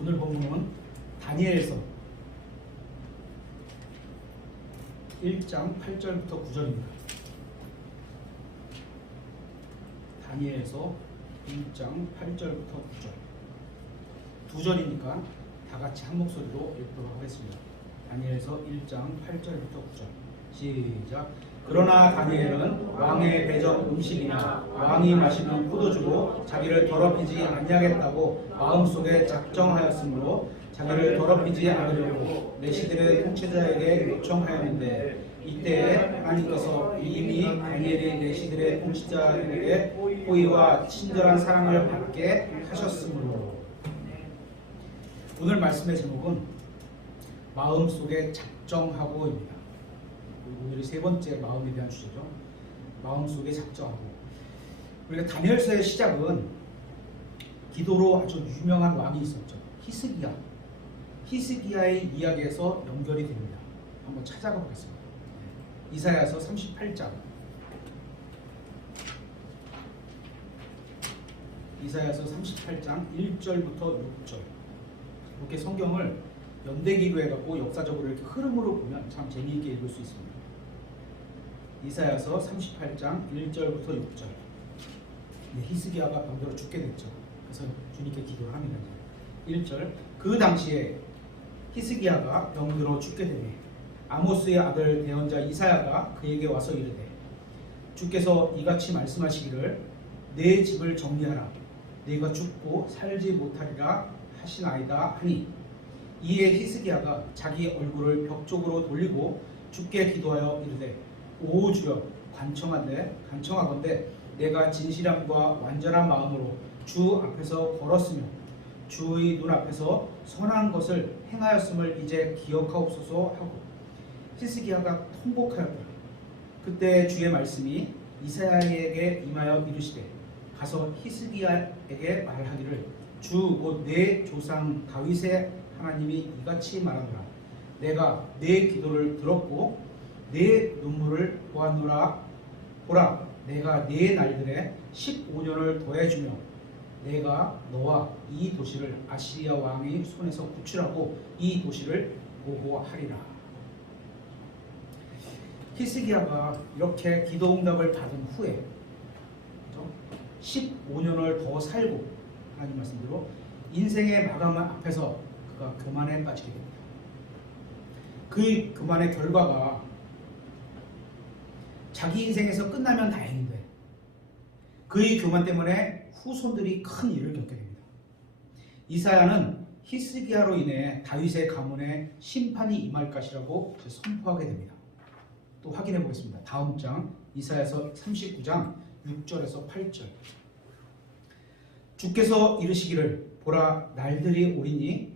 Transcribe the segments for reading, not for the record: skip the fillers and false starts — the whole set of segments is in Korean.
오늘 본문은 다니엘서 1장 8절부터 9절입니다. 다니엘서 1장 8절부터 9절. 두 절이니까 다 같이 한 목소리로 읽도록 하겠습니다. 다니엘서 1장 8절부터 9절. 시작. 그러나 다니엘은 왕의 배적 음식이나 왕이 마시는 포도주로 자기를 더럽히지 아니하겠다고 마음속에 작정하였으므로 자기를 더럽히지 않으려고 내시들의 통치자에게 요청하였는데 이때에 하나님께서 이미 다니엘이 내시들의 통치자에게 호의와 친절한 사랑을 받게 하셨으므로. 오늘 말씀의 제목은 마음속에 작정하고입니다. 오늘의 세 번째 마음에 대한 주제죠. 마음속에 작정하고. 우리가 다니엘서의 시작은 기도로 아주 유명한 왕이 있었죠. 히스기야. 히스기야의 이야기에서 연결이 됩니다. 한번 찾아가 보겠습니다. 이사야서 38장. 이사야서 38장 1절부터 6절. 이렇게 성경을 연대기로 해갖고 역사적으로 이렇게 흐름으로 보면 참 재미있게 읽을 수 있습니다. 이사야서 38장 1절부터 6절. 히스기야가 병들어 죽게 됐죠. 그래서 주님께 기도를 합니다. 1절. 그 당시에 히스기야가 병들어 죽게 되매 아모스의 아들 대언자 이사야가 그에게 와서 이르되 주께서 이같이 말씀하시기를 내 집을 정리하라. 내가 죽고 살지 못하리라 하시나이다 하니 이에 히스기야가 자기 얼굴을 벽 쪽으로 돌리고 주께 기도하여 이르되 오 주여 간청하건대 내가 진실함과 완전한 마음으로 주 앞에서 걸었으며 주의 눈앞에서 선한 것을 행하였음을 이제 기억하옵소서 하고 히스기야가 통곡하였더라. 그때 주의 말씀이 이사야에게 임하여 이르시되 가서 히스기야에게 말하기를 주 곧 내 조상 다윗의 하나님이 이같이 말하노라. 내가 내 기도를 들었고 내 눈물을 보았노라. 보라, 내가 네 날들에 15년을 더해주며 내가 너와 이 도시를 아시리아 왕의 손에서 구출하고 이 도시를 보호하리라. 히스기야가 이렇게 기도 응답을 받은 후에 15년을 더 살고 하나님 말씀대로 인생의 마감 앞에서 그가 교만에 빠지게 됩니다. 그 교만의 결과가 자기 인생에서 끝나면 다행인데 그의 교만 때문에 후손들이 큰 일을 겪게 됩니다. 이사야는 히스기야로 인해 다윗의 가문에 심판이 임할 것이라고 선포하게 됩니다. 또 확인해 보겠습니다. 다음 장 이사야서 39장 6절에서 8절. 주께서 이르시기를 보라 날들이 오리니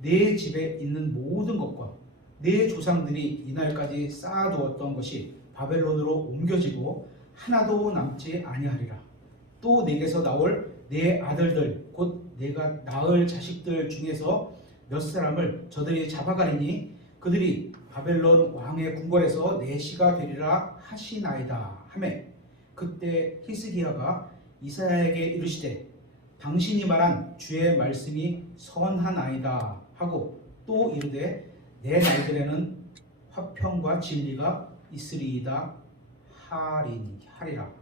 내 집에 있는 모든 것과 내 조상들이 이날까지 쌓아두었던 것이 바벨론으로 옮겨지고 하나도 남지 아니하리라. 또 내게서 나올 내 아들들 곧 내가 낳을 자식들 중에서 몇 사람을 저들이 잡아가리니 그들이 바벨론 왕의 궁궐에서 내 시가 되리라 하시나이다 하매 그때 히스기야가 이사야에게 이르시되 당신이 말한 주의 말씀이 선하나이다 하고 또 이르되 내 날들에는 화평과 진리가 있으리이다 하리라.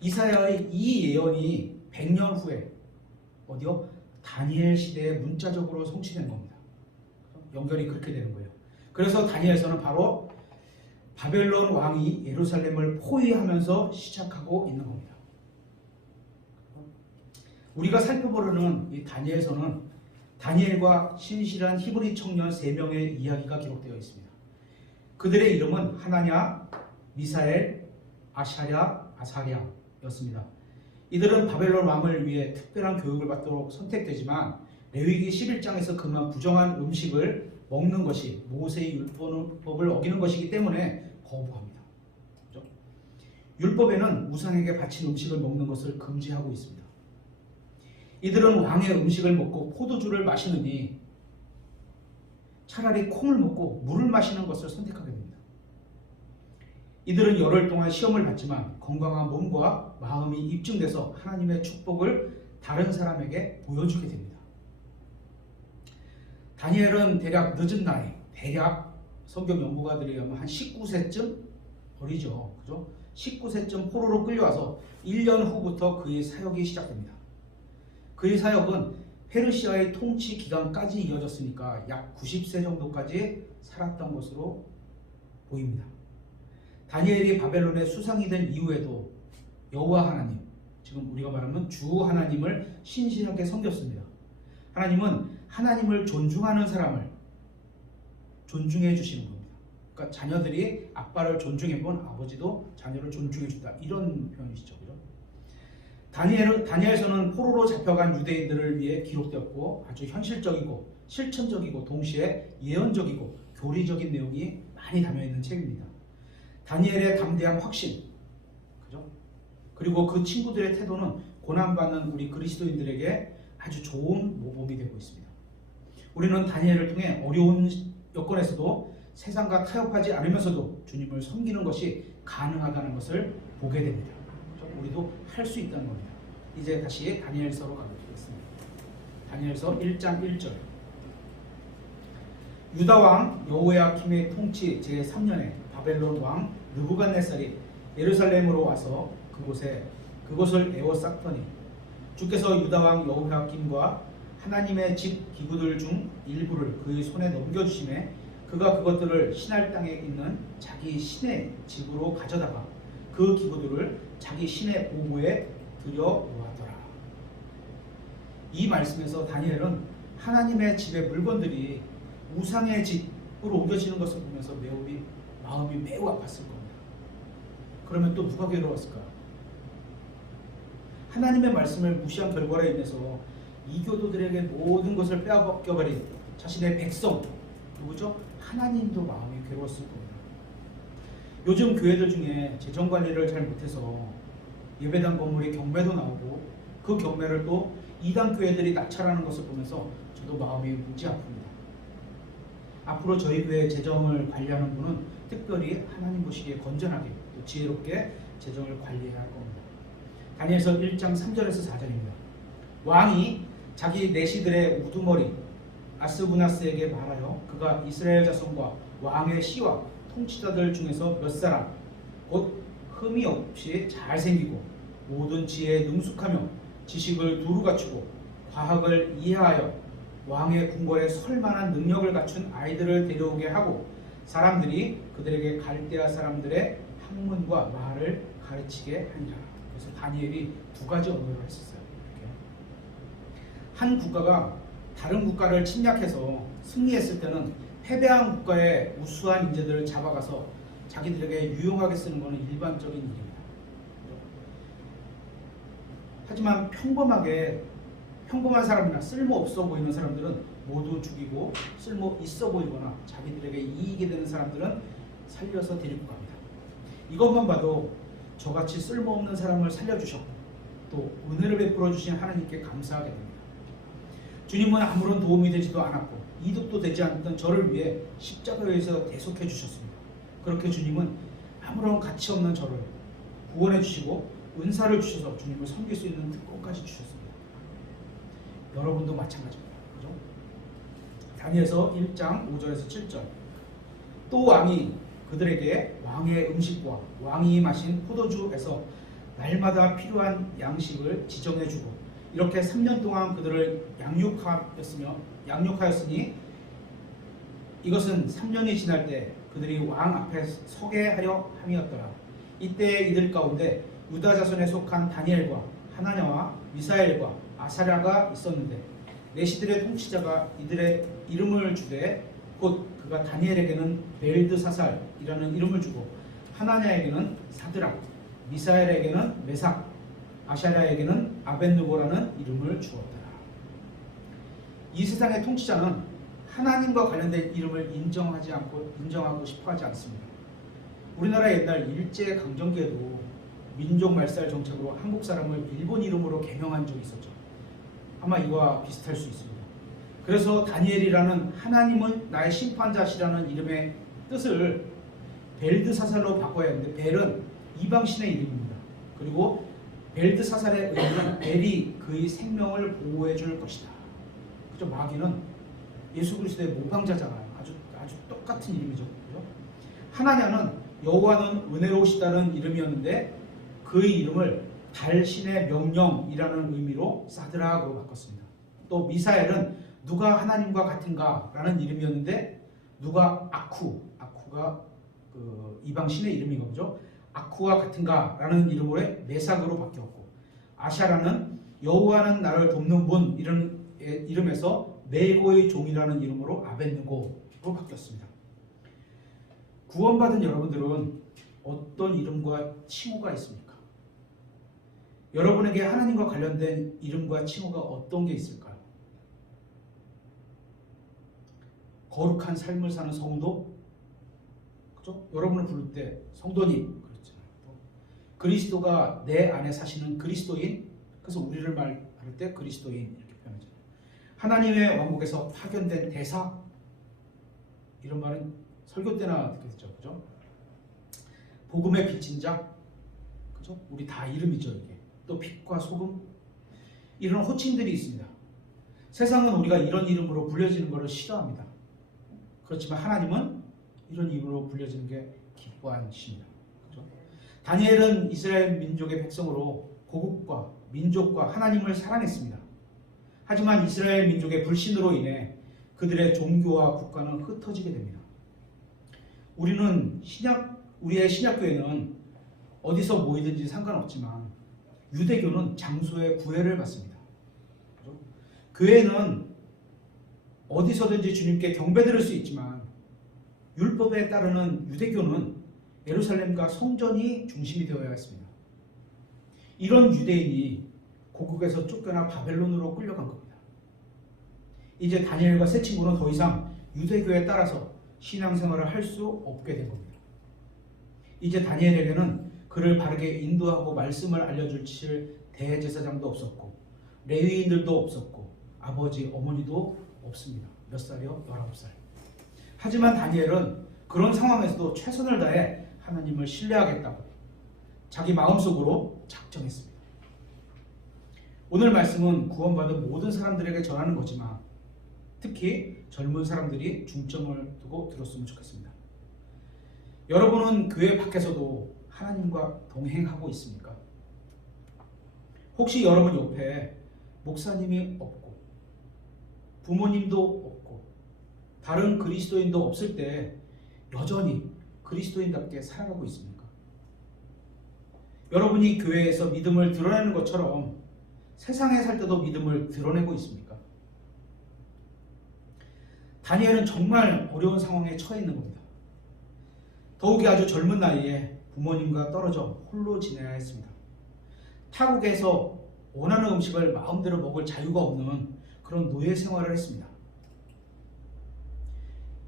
이사야의 이 예언이 100년 후에 어디요? 다니엘 시대에 문자적으로 성취된 겁니다. 연결이 그렇게 되는 거예요. 그래서 다니엘서는 바로 바벨론 왕이 예루살렘을 포위하면서 시작하고 있는 겁니다. 우리가 살펴보려는 이 다니엘서는 다니엘과 신실한 히브리 청년 3명의 이야기가 기록되어 있습니다. 그들의 이름은 하나냐, 미사엘, 아사랴였습니다. 이들은 바벨론 왕을 위해 특별한 교육을 받도록 선택되지만 레위기 11장에서 그만 부정한 음식을 먹는 것이 모세의 율법을 어기는 것이기 때문에 거부합니다. 그렇죠? 율법에는 우상에게 바친 음식을 먹는 것을 금지하고 있습니다. 이들은 왕의 음식을 먹고 포도주를 마시느니 차라리 콩을 먹고 물을 마시는 것을 선택하게 됩니다. 이들은 열흘 동안 시험을 받지만 건강한 몸과 마음이 입증돼서 하나님의 축복을 다른 사람에게 보여주게 됩니다. 다니엘은 대략 늦은 나이, 대략 성경 연구가들에 의하면 한 19세쯤 어리죠. 그죠? 19세쯤 포로로 끌려와서 1년 후부터 그의 사역이 시작됩니다. 그의 사역은 페르시아의 통치 기간까지 이어졌으니까 약 90세 정도까지 살았던 것으로 보입니다. 다니엘이 바벨론의 수상이 된 이후에도 여호와 하나님, 지금 우리가 말하면 주 하나님을 신실하게 섬겼습니다. 하나님은 하나님을 존중하는 사람을 존중해 주시는 겁니다. 그러니까 자녀들이 아빠를 존중해본 아버지도 자녀를 존중해 준다, 이런 표현이시죠. 그죠? 다니엘서는 포로로 잡혀간 유대인들을 위해 기록되었고 아주 현실적이고 실천적이고 동시에 예언적이고 교리적인 내용이 많이 담겨있는 책입니다. 다니엘의 담대한 확신, 그죠? 그리고 그 친구들의 태도는 고난받는 우리 그리스도인들에게 아주 좋은 모범이 되고 있습니다. 우리는 다니엘을 통해 어려운 여건에서도 세상과 타협하지 않으면서도 주님을 섬기는 것이 가능하다는 것을 보게 됩니다. 우리도 할 수 있다는 겁니다. 이제 다시 다니엘서로 가보겠습니다. 다니엘서 1장 1절. 유다 왕 여호야킴의 통치 제3년에 바벨론 왕 느부갓네살이 예루살렘으로 와서 그곳을 에워쌌더니 주께서 유다 왕 여호야킴과 하나님의 집 기구들 중 일부를 그의 손에 넘겨주심에 그가 그것들을 신할 땅에 있는 자기 신의 집으로 가져다가 그 기구들을 자기 신의 보고에 들여놓았더라. 이 말씀에서 다니엘은 하나님의 집의 물건들이 우상의 집으로 옮겨지는 것을 보면서 마음이 매우 아팠을 겁니다. 그러면 또 누가 괴로웠을까? 하나님의 말씀을 무시한 결과로 인해서 이교도들에게 모든 것을 빼앗겨버린 자신의 백성, 누구죠? 하나님도 마음이 괴로웠을 겁니다. 요즘 교회들 중에 재정관리를 잘 못해서 예배당 건물에 경매도 나오고 그 경매를 또 이단 교회들이 낙찰하는 것을 보면서 저도 마음이 무지 아픕니다. 앞으로 저희 교회 재정을 관리하는 분은 특별히 하나님 보시기에 건전하게 또 지혜롭게 재정을 관리해야 할 겁니다. 다니엘서 1장 3절에서 4절입니다. 왕이 자기 내시들의 우두머리 아스부나스에게 말하여 그가 이스라엘 자손과 왕의 씨와 통치자들 중에서 몇 사람 곧 흠이 없이 잘생기고 모든 지혜에 능숙하며 지식을 두루 갖추고 과학을 이해하여 왕의 궁궐에 설만한 능력을 갖춘 아이들을 데려오게 하고 사람들이 그들에게 갈대아 사람들의 학문과 말을 가르치게 하니라. 그래서 다니엘이 두 가지 언어를 했었어요. 이렇게. 한 국가가 다른 국가를 침략해서 승리했을 때는 패배한 국가의 우수한 인재들을 잡아가서 자기들에게 유용하게 쓰는 것은 일반적인 일입니다. 하지만 평범한 사람이나 쓸모없어 보이는 사람들은 모두 죽이고 쓸모 있어 보이거나 자기들에게 이익이 되는 사람들은 살려서 데리고 갑니다. 이것만 봐도 저같이 쓸모없는 사람을 살려주셨고 또 은혜를 베풀어 주신 하나님께 감사하게 됩니다. 주님은 아무런 도움이 되지도 않았고 이득도 되지 않던 저를 위해 십자가에서 대속해 주셨습니다. 그렇게 주님은 아무런 가치 없는 저를 구원해 주시고 은사를 주셔서 주님을 섬길 수 있는 특권까지 주셨습니다. 여러분도 마찬가지입니다. 그죠? 다니엘서 1장 5절에서 7절. 또 왕이 그들에게 왕의 음식과 왕이 마신 포도주에서 날마다 필요한 양식을 지정해 주고 이렇게 3년 동안 그들을 양육하였으니 이것은 3년이 지날 때 그들이 왕 앞에 서게 하려 함이었더라. 이때 이들 가운데 유다 자손에 속한 다니엘과 하나냐와 미사엘과 아사랴가 있었는데 내시들의 통치자가 이들의 이름을 주되 곧 그가 다니엘에게는 벨드사살이라는 이름을 주고 하나냐에게는 사드락, 미사엘에게는 메삭, 아샤랴에게는 아벳느고라는 이름을 주었더라. 이 세상의 통치자는 하나님과 관련된 이름을 인정하고 싶어하지 않습니다. 우리나라 옛날 일제 강점기에도 민족 말살 정책으로 한국 사람을 일본 이름으로 개명한 적이 있었죠. 아마 이와 비슷할 수 있습니다. 그래서 다니엘이라는 하나님은 나의 심판자시라는 이름의 뜻을 벨드사살로 바꿔야 하는데 벨은 이방신의 이름입니다. 그리고 벨드사살의 의미는 벨이 그의 생명을 보호해 줄 것이다. 그죠? 마귀는 예수 그리스도의 모방자잖아요. 아주 똑같은 이름이죠. 그죠? 하나냐는 여호와는 은혜로우시다는 이름이었는데 그의 이름을 달신의 명령이라는 의미로 사드락으로 바꿨습니다. 또 미사엘은 누가 하나님과 같은가 라는 이름이었는데 누가 아쿠가 그 이방 신의 이름인 거죠. 아쿠와 같은가 라는 이름으로 메삭으로 바뀌었고, 아샤라는 여호와는 나를 돕는 분 이런 이름에서 네고의 종이라는 이름으로 아벳느고로 바뀌었습니다. 구원받은 여러분들은 어떤 이름과 칭호가 있습니까? 여러분에게 하나님과 관련된 이름과 칭호가 어떤 게 있을까요? 거룩한 삶을 사는 성도, 그죠? 여러분을 부를 때 성도님, 그렇잖아요. 그리스도가 내 안에 사시는 그리스도인, 그래서 우리를 말할 때 그리스도인 이렇게 표현하잖아요. 하나님의 왕국에서 파견된 대사, 이런 말은 설교 때나 듣겠죠, 그죠? 복음의 비친 자, 그죠? 우리 다 이름이죠, 이게. 또 빛과 소금, 이런 호칭들이 있습니다. 세상은 우리가 이런 이름으로 불려지는 것을 싫어합니다. 그렇지만 하나님은 이런 이름으로 불려지는 게 기뻐하십니다. 그죠? 다니엘은 이스라엘 민족의 백성으로 고국과 민족과 하나님을 사랑했습니다. 하지만 이스라엘 민족의 불신으로 인해 그들의 종교와 국가는 흩어지게 됩니다. 우리의 신약교회는 어디서 모이든지 상관없지만 유대교는 장소의 구애를 받습니다. 그렇죠? 교회는 어디서든지 주님께 경배드릴 수 있지만 율법에 따르는 유대교는 예루살렘과 성전이 중심이 되어야 했습니다. 이런 유대인이 고국에서 쫓겨나 바벨론으로 끌려간 겁니다. 이제 다니엘과 세 친구는 더 이상 유대교에 따라서 신앙생활을 할 수 없게 된 겁니다. 이제 다니엘에게는 그를 바르게 인도하고 말씀을 알려줄 대제사장도 없었고 레위인들도 없었고 아버지 어머니도 없습니다. 몇 살이요? 19살. 하지만 다니엘은 그런 상황에서도 최선을 다해 하나님을 신뢰하겠다고 자기 마음속으로 작정했습니다. 오늘 말씀은 구원받은 모든 사람들에게 전하는 거지만 특히 젊은 사람들이 중점을 두고 들었으면 좋겠습니다. 여러분은 교회 밖에서도 하나님과 동행하고 있습니까? 혹시 여러분 옆에 목사님이 없고 부모님도 없고 다른 그리스도인도 없을 때 여전히 그리스도인답게 살아가고 있습니까? 여러분이 교회에서 믿음을 드러내는 것처럼 세상에 살 때도 믿음을 드러내고 있습니까? 다니엘은 정말 어려운 상황에 처해 있는 겁니다. 더욱이 아주 젊은 나이에 부모님과 떨어져 홀로 지내야 했습니다. 타국에서 원하는 음식을 마음대로 먹을 자유가 없는 그런 노예 생활을 했습니다.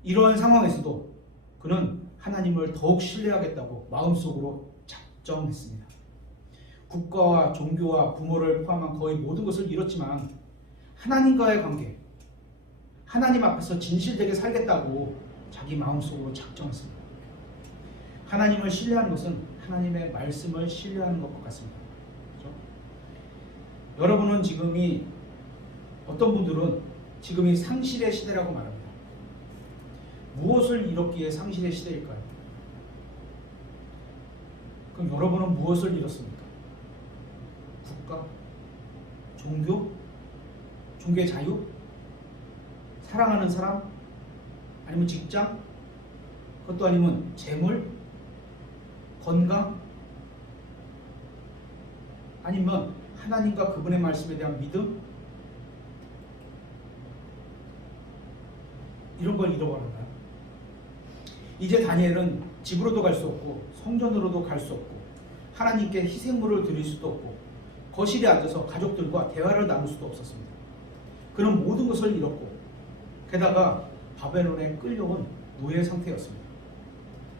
이러한 상황에서도 그는 하나님을 더욱 신뢰하겠다고 마음속으로 작정했습니다. 국가와 종교와 부모를 포함한 거의 모든 것을 잃었지만 하나님과의 관계, 하나님 앞에서 진실되게 살겠다고 자기 마음속으로 작정했습니다. 하나님을 신뢰하는 것은 하나님의 말씀을 신뢰하는 것 같습니다. 그렇죠? 여러분은 지금이 어떤 분들은 지금이 상실의 시대라고 말합니다. 무엇을 잃었기에 상실의 시대일까요? 그럼 여러분은 무엇을 잃었습니까? 국가? 종교? 종교의 자유? 사랑하는 사람? 아니면 직장? 그것도 아니면 재물? 건강? 아니면 하나님과 그분의 말씀에 대한 믿음? 이런 걸 잃어버렸나요? 이제 다니엘은 집으로도 갈 수 없고 성전으로도 갈 수 없고 하나님께 희생물을 드릴 수도 없고 거실에 앉아서 가족들과 대화를 나눌 수도 없었습니다. 그는 모든 것을 잃었고 게다가 바벨론에 끌려온 노예 상태였습니다.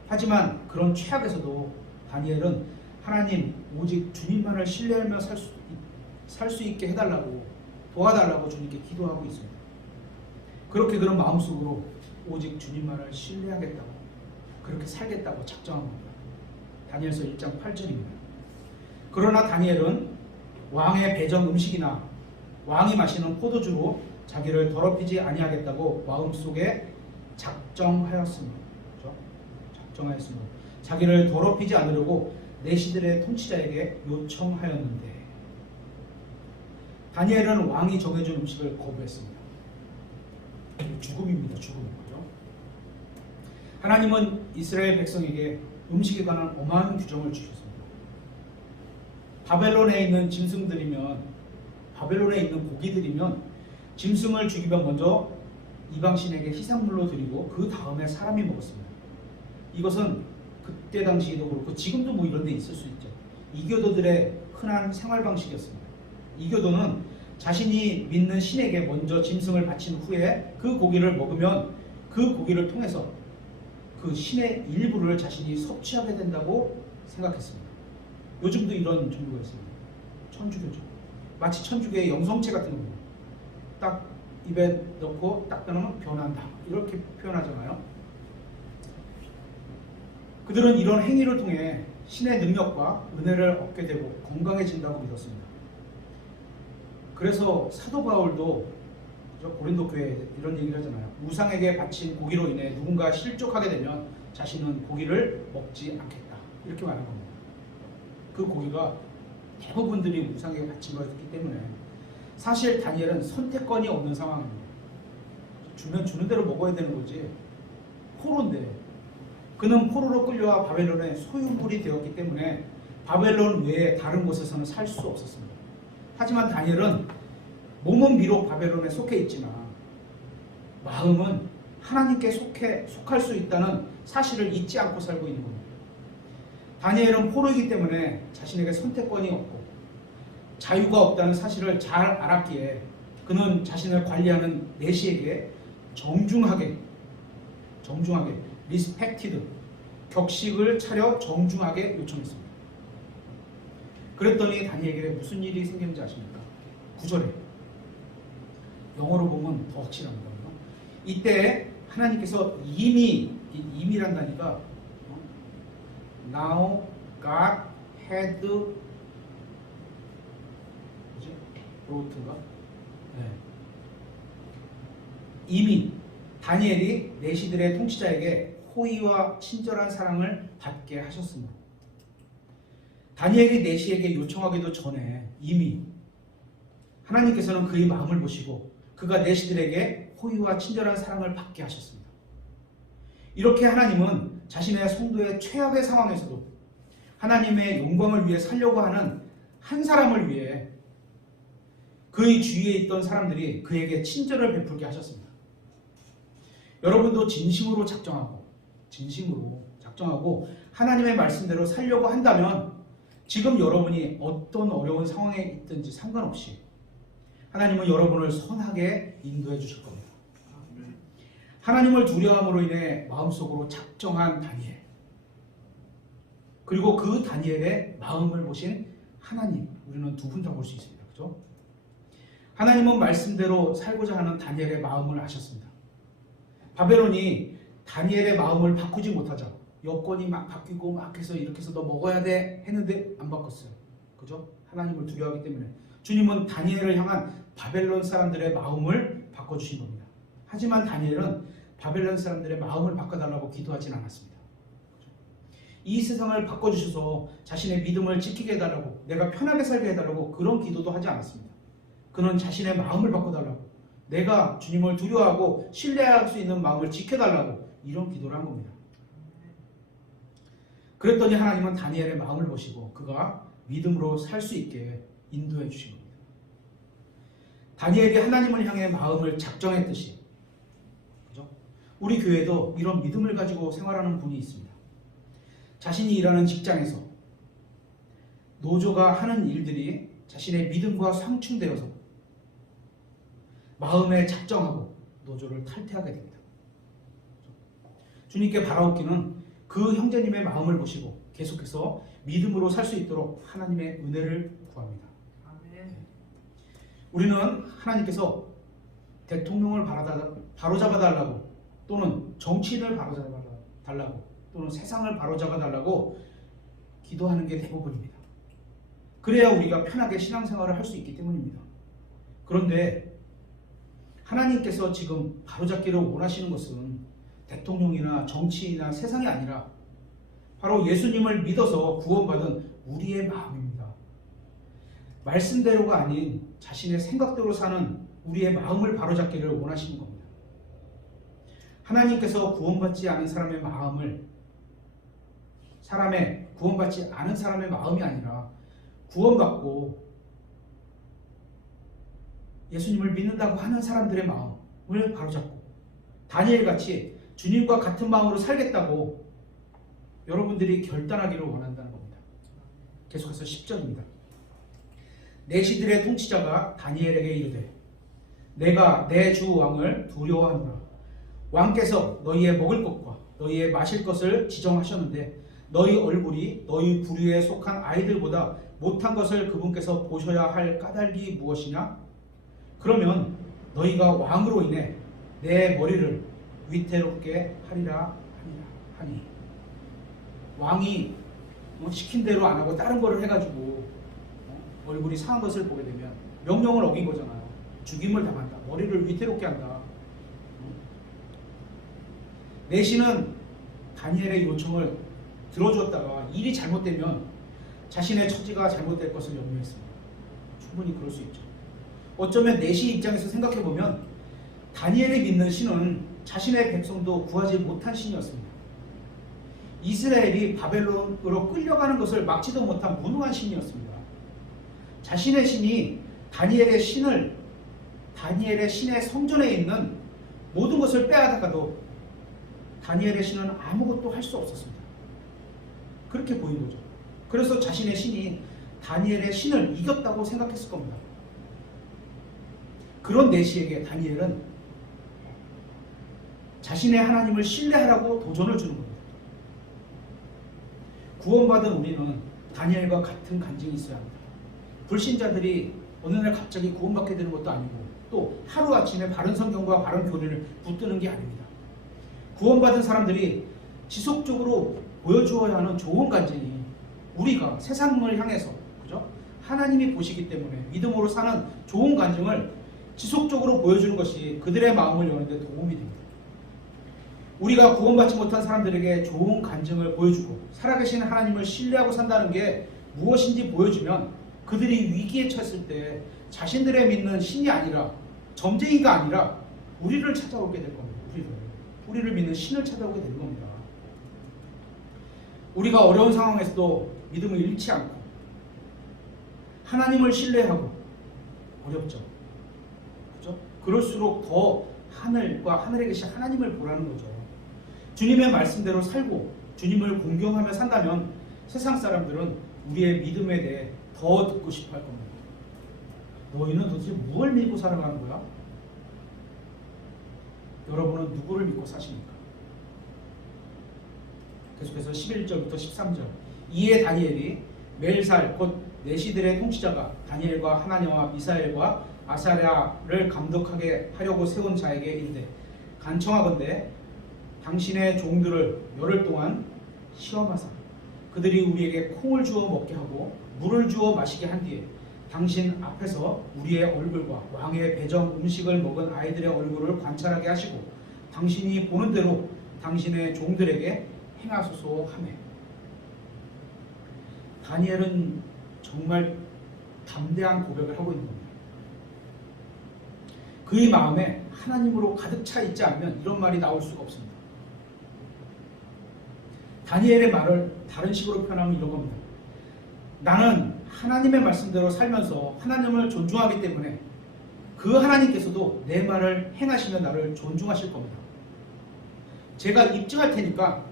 하지만 그런 최악에서도 다니엘은 하나님 오직 주님만을 신뢰하며 살 수 있게 해달라고 도와달라고 주님께 기도하고 있습니다. 그렇게 그런 마음속으로 오직 주님만을 신뢰하겠다고 그렇게 살겠다고 작정한 겁니다. 다니엘서 1장 8절입니다. 그러나 다니엘은 왕의 배정 음식이나 왕이 마시는 포도주로 자기를 더럽히지 아니하겠다고 마음속에 작정하였으므로, 그렇죠? 작정하였으므로 자기를 더럽히지 않으려고 내시들의 통치자에게 요청하였는데, 다니엘은 왕이 정해준 음식을 거부했습니다. 죽음입니다. 죽음. 그렇죠? 하나님은 이스라엘 백성에게 음식에 관한 엄한 규정을 주셨습니다. 바벨론에 있는 짐승들이면, 바벨론에 있는 고기들이면 짐승을 죽이면 먼저 이방신에게 희생물로 드리고 그 다음에 사람이 먹었습니다. 이것은 그때 당시에도 그렇고 지금도 뭐 이런 데 있을 수 있죠. 이교도들의 흔한 생활 방식이었습니다. 이교도는 자신이 믿는 신에게 먼저 짐승을 바친 후에 그 고기를 먹으면 그 고기를 통해서 그 신의 일부를 자신이 섭취하게 된다고 생각했습니다. 요즘도 이런 종교가 있습니다. 천주교죠. 마치 천주교의 영성체 같은 겁니다. 딱 입에 넣고 딱 떠나면 변한다, 이렇게 표현하잖아요. 그들은 이런 행위를 통해 신의 능력과 은혜를 얻게 되고 건강해진다고 믿었습니다. 그래서 사도 바울도 고린도 교회에 이런 얘기를 하잖아요. 우상에게 바친 고기로 인해 누군가 실족하게 되면 자신은 고기를 먹지 않겠다, 이렇게 말한 겁니다. 그 고기가 대부분들이 우상에게 바친 거였기 때문에 사실 다니엘은 선택권이 없는 상황입니다. 주면 주는 대로 먹어야 되는 거지. 포로인데, 그는 포로로 끌려와 바벨론의 소유물이 되었기 때문에 바벨론 외에 다른 곳에서는 살 수 없었습니다. 하지만 다니엘은 몸은 비록 바벨론에 속해 있지만 마음은 하나님께 속할 수 있다는 사실을 잊지 않고 살고 있는 겁니다. 다니엘은 포로이기 때문에 자신에게 선택권이 없고 자유가 없다는 사실을 잘 알았기에 그는 자신을 관리하는 내시에게 정중하게 리스펙티드, 격식을 차려 정중하게 요청했습니다. 그랬더니 다니엘에게 무슨 일이 생겼는지 아십니까? 9절에 영어로 보면 더 확실합니다. 이때 하나님께서 임이란다니까 Now God had brought,가 이미 다니엘이 내시들의 통치자에게 호의와 친절한 사랑을 받게 하셨으므로, 다니엘이 내시에게 요청하기도 전에 이미 하나님께서는 그의 마음을 보시고 그가 내시들에게 호의와 친절한 사랑을 받게 하셨습니다. 이렇게 하나님은 자신의 성도의 최악의 상황에서도 하나님의 영광을 위해 살려고 하는 한 사람을 위해 그의 주위에 있던 사람들이 그에게 친절을 베풀게 하셨습니다. 여러분도 진심으로 작정하고 하나님의 말씀대로 살려고 한다면 지금 여러분이 어떤 어려운 상황에 있든지 상관없이 하나님은 여러분을 선하게 인도해 주실 겁니다. 하나님을 두려움으로 인해 마음속으로 작정한 다니엘, 그리고 그 다니엘의 마음을 보신 하나님, 우리는 두 분 다 볼 수 있습니다. 그렇죠? 하나님은 말씀대로 살고자 하는 다니엘의 마음을 아셨습니다. 바벨론이 다니엘의 마음을 바꾸지 못하자 여건이 막 바뀌고 막 해서 이렇게 해서 너 먹어야 돼 했는데 안 바꿨어요. 그죠? 하나님을 두려워하기 때문에 주님은 다니엘을 향한 바벨론 사람들의 마음을 바꿔주신 겁니다. 하지만 다니엘은 바벨론 사람들의 마음을 바꿔달라고 기도하진 않았습니다. 이 세상을 바꿔주셔서 자신의 믿음을 지키게 해달라고, 내가 편하게 살게 해달라고 그런 기도도 하지 않았습니다. 그는 자신의 마음을 바꿔달라고, 내가 주님을 두려워하고 신뢰할 수 있는 마음을 지켜달라고 이런 기도를 한 겁니다. 그랬더니 하나님은 다니엘의 마음을 보시고 그가 믿음으로 살 수 있게 인도해 주신 겁니다. 다니엘이 하나님을 향해 마음을 작정했듯이, 그죠? 우리 교회도 이런 믿음을 가지고 생활하는 분이 있습니다. 자신이 일하는 직장에서 노조가 하는 일들이 자신의 믿음과 상충되어서 마음에 작정하고 노조를 탈퇴하게 됩니다. 주님께 바라옵기는 그 형제님의 마음을 보시고 계속해서 믿음으로 살 수 있도록 하나님의 은혜를 구합니다. 우리는 하나님께서 대통령을 바로잡아달라고, 또는 정치인을 바로잡아달라고, 또는 세상을 바로잡아달라고 기도하는 게 대부분입니다. 그래야 우리가 편하게 신앙생활을 할 수 있기 때문입니다. 그런데 하나님께서 지금 바로잡기를 원하시는 것은 대통령이나 정치인이나 세상이 아니라 바로 예수님을 믿어서 구원받은 우리의 마음입니다. 말씀대로가 아닌 자신의 생각대로 사는 우리의 마음을 바로잡기를 원하시는 겁니다. 하나님께서 구원받지 않은 사람의 마음을 구원받지 않은 사람의 마음이 아니라 구원받고 예수님을 믿는다고 하는 사람들의 마음을 바로잡고 다니엘같이 주님과 같은 마음으로 살겠다고 여러분들이 결단하기를 원한다는 겁니다. 계속해서 10절입니다. 내시들의 통치자가 다니엘에게 이르되 내가 내 주 왕을 두려워하노라. 왕께서 너희의 먹을 것과 너희의 마실 것을 지정하셨는데 너희 얼굴이 너희 부류에 속한 아이들보다 못한 것을 그분께서 보셔야 할 까닭이 무엇이냐? 그러면 너희가 왕으로 인해 내 머리를 위태롭게 하리라 하니. 왕이 시킨 대로 안 하고 다른 거를 해가지고 얼굴이 상한 것을 보게 되면 명령을 어긴 거잖아요. 죽임을 당한다. 머리를 위태롭게 한다. 내시는 다니엘의 요청을 들어주었다가 일이 잘못되면 자신의 처지가 잘못될 것을 염려했습니다. 충분히 그럴 수 있죠. 어쩌면 내시 입장에서 생각해보면 다니엘이 믿는 신은 자신의 백성도 구하지 못한 신이었습니다. 이스라엘이 바벨론으로 끌려가는 것을 막지도 못한 무능한 신이었습니다. 자신의 신이 다니엘의 신의 성전에 있는 모든 것을 빼앗아가도 다니엘의 신은 아무것도 할 수 없었습니다. 그렇게 보인 거죠. 그래서 자신의 신이 다니엘의 신을 이겼다고 생각했을 겁니다. 그런 내시에게 다니엘은 자신의 하나님을 신뢰하라고 도전을 주는 겁니다. 구원받은 우리는 다니엘과 같은 간증이 있어야 합니다. 불신자들이 어느 날 갑자기 구원받게 되는 것도 아니고 또 하루아침에 바른 성경과 바른 교리를 붙드는 게 아닙니다. 구원받은 사람들이 지속적으로 보여주어야 하는 좋은 간증이 우리가 세상을 향해서 그죠? 하나님이 보시기 때문에 믿음으로 사는 좋은 간증을 지속적으로 보여주는 것이 그들의 마음을 여는 데 도움이 됩니다. 우리가 구원받지 못한 사람들에게 좋은 간증을 보여주고 살아계신 하나님을 신뢰하고 산다는 게 무엇인지 보여주면 그들이 위기에 처했을 때 자신들의 믿는 신이 아니라 점쟁이가 아니라 우리를 찾아오게 될 겁니다. 우리를 믿는 신을 찾아오게 되는 겁니다. 우리가 어려운 상황에서도 믿음을 잃지 않고 하나님을 신뢰하고 어렵죠. 그렇죠? 그럴수록 더 하늘에 계신 하나님을 보라는 거죠. 주님의 말씀대로 살고 주님을 공경하며 산다면 세상 사람들은 우리의 믿음에 대해 더 듣고 싶어 할 겁니다. 너희는 도대체 무엇을 믿고 살아가는 거야? 여러분은 누구를 믿고 사십니까? 계속해서 11절부터 13절. 이에 다니엘이 멜살 곧 내시들의 통치자가 다니엘과 하나냐와 미사엘과 아사랴를 감독하게 하려고 세운 자에게 이르되 간청하건대 당신의 종들을 열흘 동안 시험하사 그들이 우리에게 콩을 주어 먹게 하고 물을 주어 마시게 한 뒤에 당신 앞에서 우리의 얼굴과 왕의 배정 음식을 먹은 아이들의 얼굴을 관찰하게 하시고 당신이 보는 대로 당신의 종들에게 행하소서 하매. 다니엘은 정말 담대한 고백을 하고 있는 겁니다. 그의 마음에 하나님으로 가득 차 있지 않으면 이런 말이 나올 수가 없습니다. 다니엘의 말을 다른 식으로 표현하면 이런 겁니다. 나는 하나님의 말씀대로 살면서 하나님을 존중하기 때문에 그 하나님께서도 내 말을 행하시면 나를 존중하실 겁니다. 제가 입증할 테니까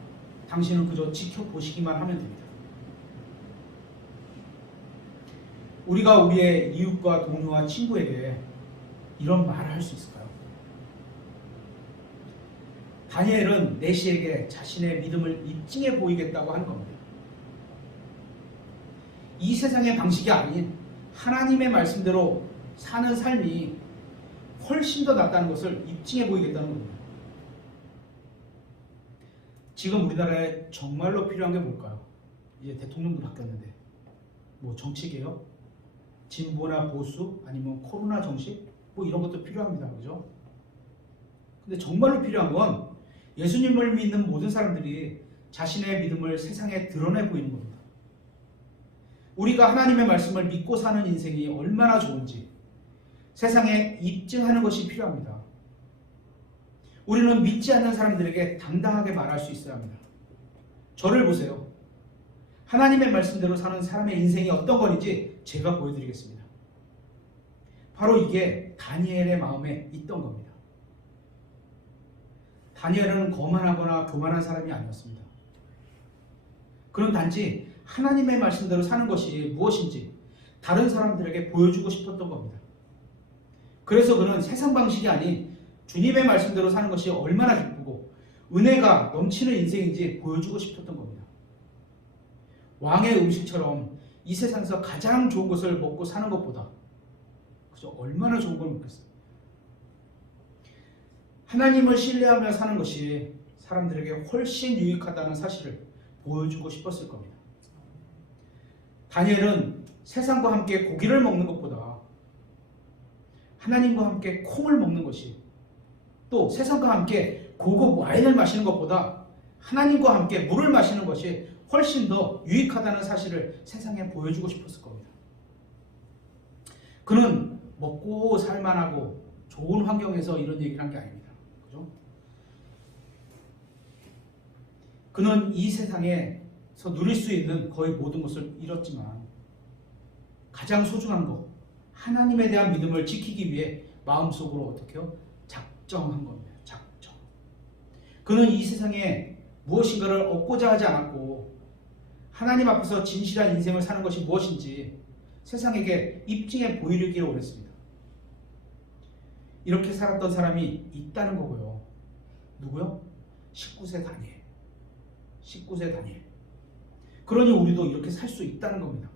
당신은 그저 지켜보시기만 하면 됩니다. 우리가 우리의 이웃과 동료와 친구에게 이런 말을 할 수 있을까요? 다니엘은 내시에게 자신의 믿음을 입증해 보이겠다고 하는 겁니다. 이 세상의 방식이 아닌 하나님의 말씀대로 사는 삶이 훨씬 더 낫다는 것을 입증해 보이겠다는 겁니다. 지금 우리나라에 정말로 필요한 게 뭘까요? 이제 대통령도 바뀌었는데 뭐 정치개혁, 진보나 보수, 아니면 코로나 정식 뭐 이런 것도 필요합니다. 그죠? 근데 정말로 필요한 건 예수님을 믿는 모든 사람들이 자신의 믿음을 세상에 드러내 보이는 겁니다. 우리가 하나님의 말씀을 믿고 사는 인생이 얼마나 좋은지 세상에 입증하는 것이 필요합니다. 우리는 믿지 않는 사람들에게 당당하게 말할 수 있어야 합니다. 저를 보세요. 하나님의 말씀대로 사는 사람의 인생이 어떤 건지 제가 보여드리겠습니다. 바로 이게 다니엘의 마음에 있던 겁니다. 다니엘은 거만하거나 교만한 사람이 아니었습니다. 그는 단지 하나님의 말씀대로 사는 것이 무엇인지 다른 사람들에게 보여주고 싶었던 겁니다. 그래서 그는 세상 방식이 아닌 주님의 말씀대로 사는 것이 얼마나 기쁘고 은혜가 넘치는 인생인지 보여주고 싶었던 겁니다. 왕의 음식처럼 이 세상에서 가장 좋은 것을 먹고 사는 것보다 그저 얼마나 좋은 걸 먹겠어요. 하나님을 신뢰하며 사는 것이 사람들에게 훨씬 유익하다는 사실을 보여주고 싶었을 겁니다. 다니엘은 세상과 함께 고기를 먹는 것보다 하나님과 함께 콩을 먹는 것이, 또 세상과 함께 고급 와인을 마시는 것보다 하나님과 함께 물을 마시는 것이 훨씬 더 유익하다는 사실을 세상에 보여주고 싶었을 겁니다. 그는 먹고 살만하고 좋은 환경에서 이런 얘기를 한 게 아닙니다. 그죠? 그는 이 세상에서 누릴 수 있는 거의 모든 것을 잃었지만 가장 소중한 것, 하나님에 대한 믿음을 지키기 위해 마음속으로 어떻게 해요? 작정한 겁니다. 작정. 그는 이 세상에 무엇인가를 얻고자 하지 않았고 하나님 앞에서 진실한 인생을 사는 것이 무엇인지 세상에게 입증해 보이기를 원했습니다. 이렇게 살았던 사람이 있다는 거고요. 누구요? 19세 다니엘. 19세 다니엘. 그러니 우리도 이렇게 살 수 있다는 겁니다.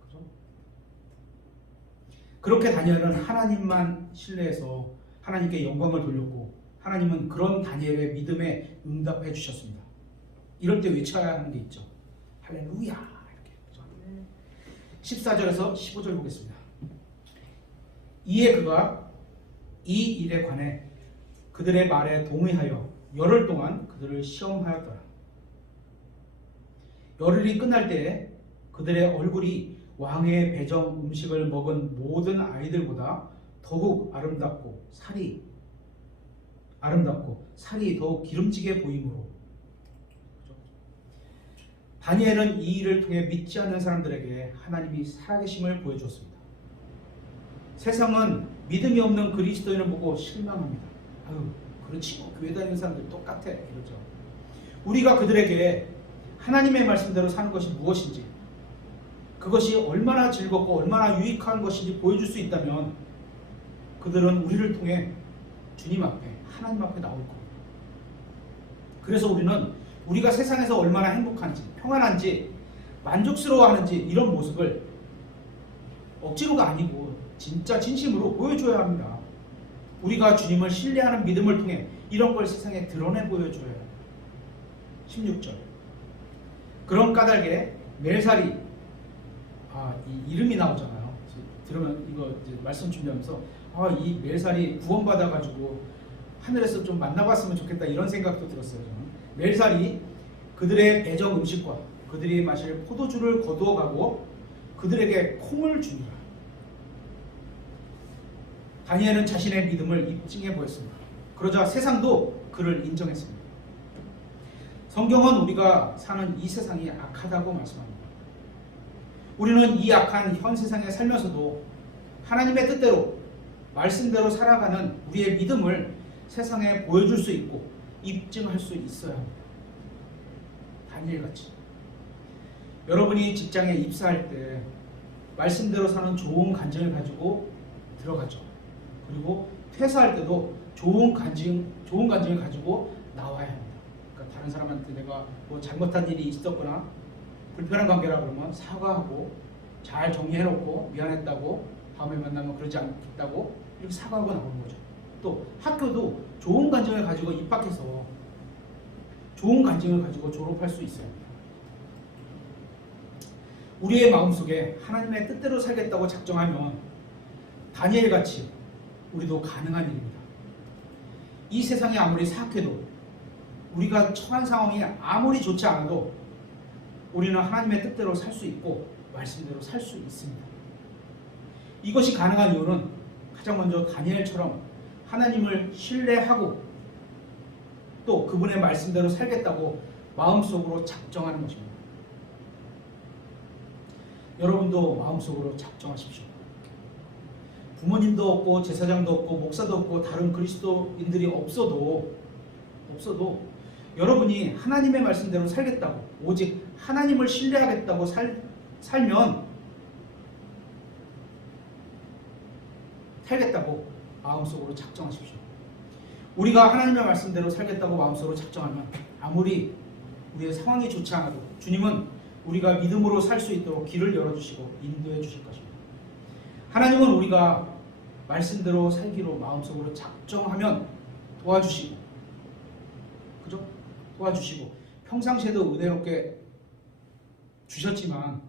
그죠? 그렇게 다니엘은 하나님만 신뢰해서 하나님께 영광을 돌렸고 하나님은 그런 다니엘의 믿음에 응답해 주셨습니다. 이럴 때 외쳐야 하는 게 있죠. 할렐루야 이렇게. 그죠? 14절에서 15절 보겠습니다. 이에 그가 이 일에 관해 그들의 말에 동의하여 열흘 동안 그들을 시험하였더라. 열흘이 끝날 때에 그들의 얼굴이 왕의 배정 음식을 먹은 모든 아이들보다 더욱 아름답고 살이 더욱 기름지게 보이므로. 다니엘은 이 일을 통해 믿지 않는 사람들에게 하나님이 살아계심을 보여주었습니다. 세상은 믿음이 없는 그리스도인을 보고 실망합니다. 아유, 그렇지 뭐 교회 다니는 사람들 똑같아 이러죠. 우리가 그들에게 하나님의 말씀대로 사는 것이 무엇인지, 그것이 얼마나 즐겁고 얼마나 유익한 것인지 보여줄 수 있다면 그들은 우리를 통해 주님 앞에, 하나님 앞에 나올 겁니다. 그래서 우리는 우리가 세상에서 얼마나 행복한지, 평안한지, 만족스러워하는지 이런 모습을 억지로가 아니고 진짜 진심으로 보여줘야 합니다. 우리가 주님을 신뢰하는 믿음을 통해 이런 걸 세상에 드러내 보여줘야 합니다. 16절. 그런 까닭에 멜살이, 이 이름이 나오잖아요. 들으면 이거 이제 말씀 준비하면서 이 멜살이 구원받아가지고 하늘에서 좀 만나봤으면 좋겠다 이런 생각도 들었어요. 저는. 멜살이 그들의 배정 음식과 그들이 마실 포도주를 거두어가고 그들에게 콩을 주니라. 다니엘은 자신의 믿음을 입증해 보였습니다. 그러자 세상도 그를 인정했습니다. 성경은 우리가 사는 이 세상이 악하다고 말씀합니다. 우리는 이 악한 현 세상에 살면서도 하나님의 뜻대로 말씀대로 살아가는 우리의 믿음을 세상에 보여줄 수 있고 입증할 수 있어야 합니다. 다니엘같이. 여러분이 직장에 입사할 때 말씀대로 사는 좋은 간증을 가지고 들어가죠. 그리고 퇴사할 때도 좋은 간증을 가지고 나와야 합니다. 그러니까 다른 사람한테 내가 뭐 잘못한 일이 있었거나 불편한 관계라 그러면 사과하고 잘 정리해놓고 미안했다고 다음에 만나면 그러지 않겠다고 이렇게 사과하고 나오는 거죠. 또 학교도 좋은 간증을 가지고 입학해서 좋은 간증을 가지고 졸업할 수 있어야 합니다. 우리의 마음속에 하나님의 뜻대로 살겠다고 작정하면 다니엘같이 우리도 가능한 일입니다. 이 세상이 아무리 사악해도 우리가 처한 상황이 아무리 좋지 않아도 우리는 하나님의 뜻대로 살 수 있고 말씀대로 살 수 있습니다. 이것이 가능한 이유는 가장 먼저 다니엘처럼 하나님을 신뢰하고 또 그분의 말씀대로 살겠다고 마음속으로 작정하는 것입니다. 여러분도 마음속으로 작정하십시오. 부모님도 없고 제사장도 없고 목사도 없고 다른 그리스도인들이 없어도 여러분이 하나님의 말씀대로 살겠다고 오직 하나님을 신뢰하겠다고 살겠다고 마음속으로 작정하십시오. 우리가 하나님의 말씀대로 살겠다고 마음속으로 작정하면 아무리 우리의 상황이 좋지 않아도 주님은 우리가 믿음으로 살 수 있도록 길을 열어주시고 인도해 주실 것입니다. 하나님은 우리가 말씀대로 살기로 마음속으로 작정하면 도와주시고, 그죠? 도와주시고 평상시에도 은혜롭게 주셨지만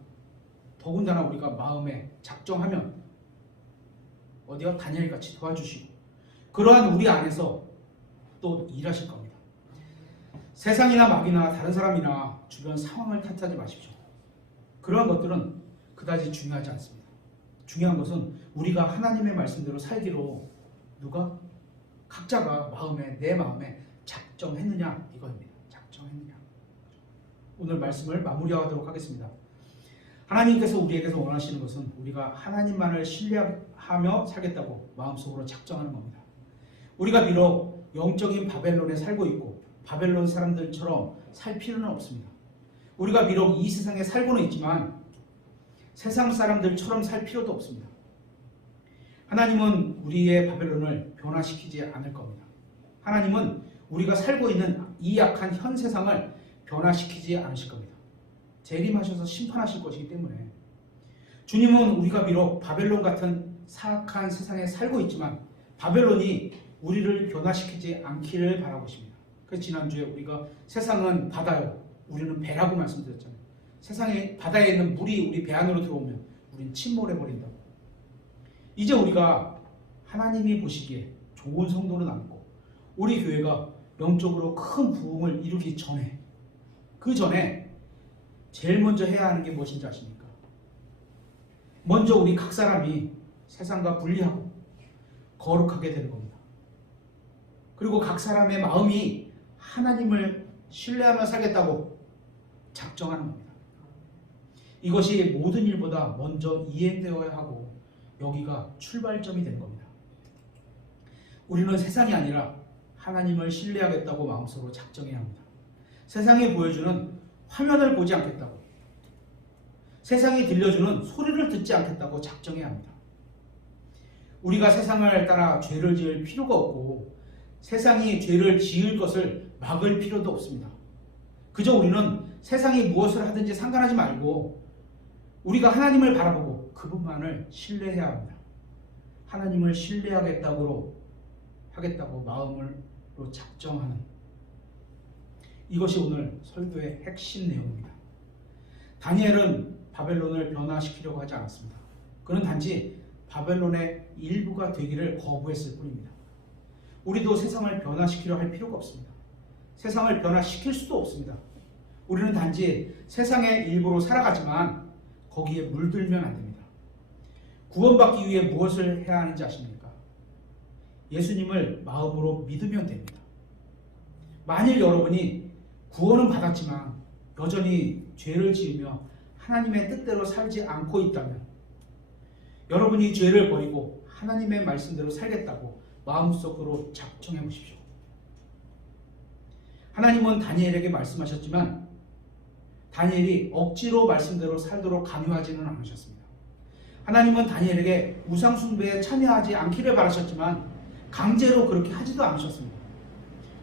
더군다나 우리가 마음에 작정하면 어디요? 다니엘같이 도와주시고 그러한 우리 안에서 또 일하실 겁니다. 세상이나 마귀나 다른 사람이나 주변 상황을 탓하지 마십시오. 그러한 것들은 그다지 중요하지 않습니다. 중요한 것은 우리가 하나님의 말씀대로 살기로 각자가 내 마음에 작정했느냐 이거입니다. 작정했느냐. 오늘 말씀을 마무리하도록 하겠습니다. 하나님께서 우리에게서 원하시는 것은 우리가 하나님만을 신뢰하며 살겠다고 마음속으로 작정하는 겁니다. 우리가 비록 영적인 바벨론에 살고 있고 바벨론 사람들처럼 살 필요는 없습니다. 우리가 비록 이 세상에 살고는 있지만 세상 사람들처럼 살 필요도 없습니다. 하나님은 우리의 바벨론을 변화시키지 않을 겁니다. 하나님은 우리가 살고 있는 이 약한 현 세상을 변화시키지 않으실 겁니다. 재림하셔서 심판하실 것이기 때문에 주님은 우리가 비록 바벨론 같은 사악한 세상에 살고 있지만 바벨론이 우리를 변화시키지 않기를 바라고 있습니다. 그래서 지난주에 우리가 세상은 바다요 우리는 배라고 말씀드렸잖아요. 세상에 바다에 있는 물이 우리 배 안으로 들어오면 우리는 침몰해버린다고. 이제 우리가 하나님이 보시기에 좋은 성도로 남고 우리 교회가 영적으로 큰 부흥을 이루기 전에 그 전에 제일 먼저 해야 하는 게 무엇인지 아십니까? 먼저 우리 각 사람이 세상과 분리하고 거룩하게 되는 겁니다. 그리고 각 사람의 마음이 하나님을 신뢰하며 살겠다고 작정하는 겁니다. 이것이 모든 일보다 먼저 이행되어야 하고 여기가 출발점이 되는 겁니다. 우리는 세상이 아니라 하나님을 신뢰하겠다고 마음속으로 작정해야 합니다. 세상이 보여주는 화면을 보지 않겠다고, 세상이 들려주는 소리를 듣지 않겠다고 작정해야 합니다. 우리가 세상을 따라 죄를 지을 필요가 없고 세상이 죄를 지을 것을 막을 필요도 없습니다. 그저 우리는 세상이 무엇을 하든지 상관하지 말고 우리가 하나님을 바라보고 그분만을 신뢰해야 합니다. 하나님을 신뢰하겠다고 마음으로 작정하는 이것이 오늘 설교의 핵심 내용입니다. 다니엘은 바벨론을 변화시키려고 하지 않았습니다. 그는 단지 바벨론의 일부가 되기를 거부했을 뿐입니다. 우리도 세상을 변화시키려 할 필요가 없습니다. 세상을 변화시킬 수도 없습니다. 우리는 단지 세상의 일부로 살아가지만 거기에 물들면 안 됩니다. 구원받기 위해 무엇을 해야 하는지 아십니까? 예수님을 마음으로 믿으면 됩니다. 만일 여러분이 구원은 받았지만 여전히 죄를 지으며 하나님의 뜻대로 살지 않고 있다면 여러분이 죄를 버리고 하나님의 말씀대로 살겠다고 마음속으로 작정해 보십시오. 하나님은 다니엘에게 말씀하셨지만 다니엘이 억지로 말씀대로 살도록 강요하지는 않으셨습니다. 하나님은 다니엘에게 우상 숭배에 참여하지 않기를 바라셨지만 강제로 그렇게 하지도 않으셨습니다.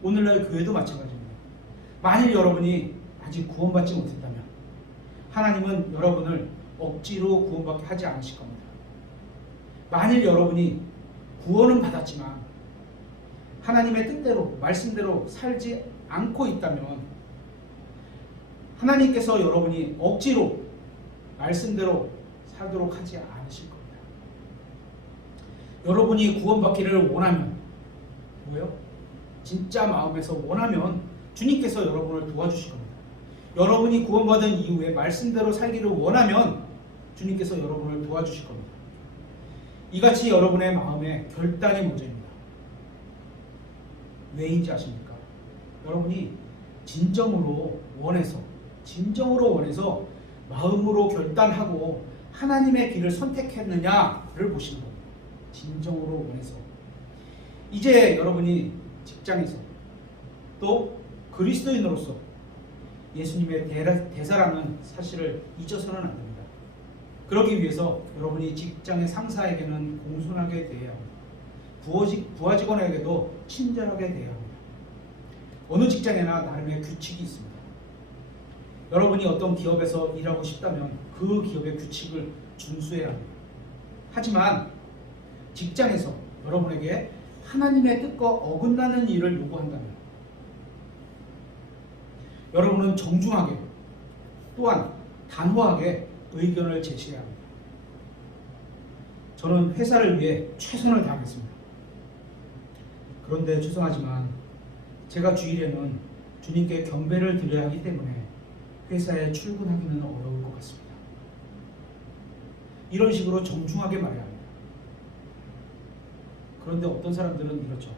오늘날 교회도 마찬가지입니다. 만일 여러분이 아직 구원받지 못했다면 하나님은 여러분을 억지로 구원받게 하지 않으실 겁니다. 만일 여러분이 구원은 받았지만 하나님의 뜻대로 말씀대로 살지 않고 있다면 하나님께서 여러분이 억지로 말씀대로 살도록 하지 않으실 겁니다. 여러분이 구원받기를 원하면 뭐예요? 진짜 마음에서 원하면 주님께서 여러분을 도와주실 겁니다. 여러분이 구원받은 이후에 말씀대로 살기를 원하면 주님께서 여러분을 도와주실 겁니다. 이같이 여러분의 마음에 결단이 먼저입니다. 왜인지 아십니까? 여러분이 진정으로 원해서 마음으로 결단하고 하나님의 길을 선택했느냐를 보시는 겁니다. 진정으로 원해서. 이제 여러분이 직장에서 또 그리스도인으로서 예수님의 대사라는 사실을 잊어서는 안 됩니다. 그러기 위해서 여러분이 직장의 상사에게는 공손하게 대해야 합니다. 부하 직원에게도 친절하게 대해야 합니다. 어느 직장에나 나름의 규칙이 있습니다. 여러분이 어떤 기업에서 일하고 싶다면 그 기업의 규칙을 준수해야 합니다. 하지만 직장에서 여러분에게 하나님의 뜻과 어긋나는 일을 요구한다면 여러분은 정중하게 또한 단호하게 의견을 제시해야 합니다. 저는 회사를 위해 최선을 다하겠습니다. 그런데 죄송하지만 제가 주일에는 주님께 경배를 드려야 하기 때문에 회사에 출근하기는 어려울 것 같습니다. 이런 식으로 정중하게 말해야 합니다. 그런데 어떤 사람들은 이렇죠.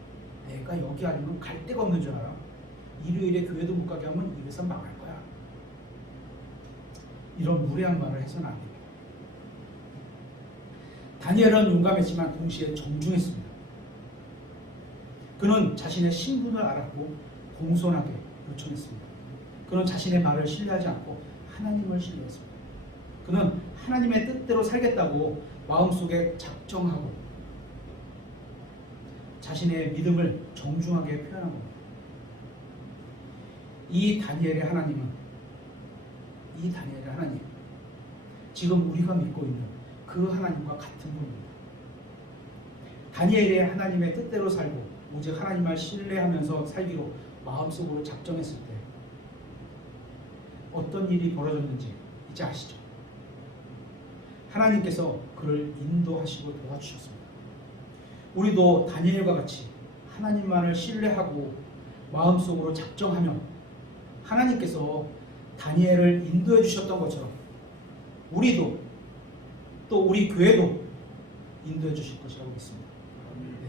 내가 여기 아니면 갈 데가 없는 줄 알아. 일요일에 교회도 못 가게 하면 이 회사 망할 거야. 이런 무례한 말을 해서는 안 됩니다. 다니엘은 용감했지만 동시에 정중했습니다. 그는 자신의 신분을 알았고 공손하게 요청했습니다. 그는 자신의 말을 신뢰하지 않고 하나님을 신뢰했습니다. 그는 하나님의 뜻대로 살겠다고 마음속에 작정하고 자신의 믿음을 정중하게 표현한 겁니다. 이 다니엘의 하나님, 지금 우리가 믿고 있는 그 하나님과 같은 분입니다. 다니엘의 하나님의 뜻대로 살고 오직 하나님을 신뢰하면서 살기로 마음속으로 작정했을 때 어떤 일이 벌어졌는지 이제 아시죠? 하나님께서 그를 인도하시고 도와주셨습니다. 우리도 다니엘과 같이 하나님만을 신뢰하고 마음속으로 작정하며 하나님께서 다니엘을 인도해 주셨던 것처럼 우리도 또 우리 교회도 인도해 주실 것이라고 믿습니다. 네.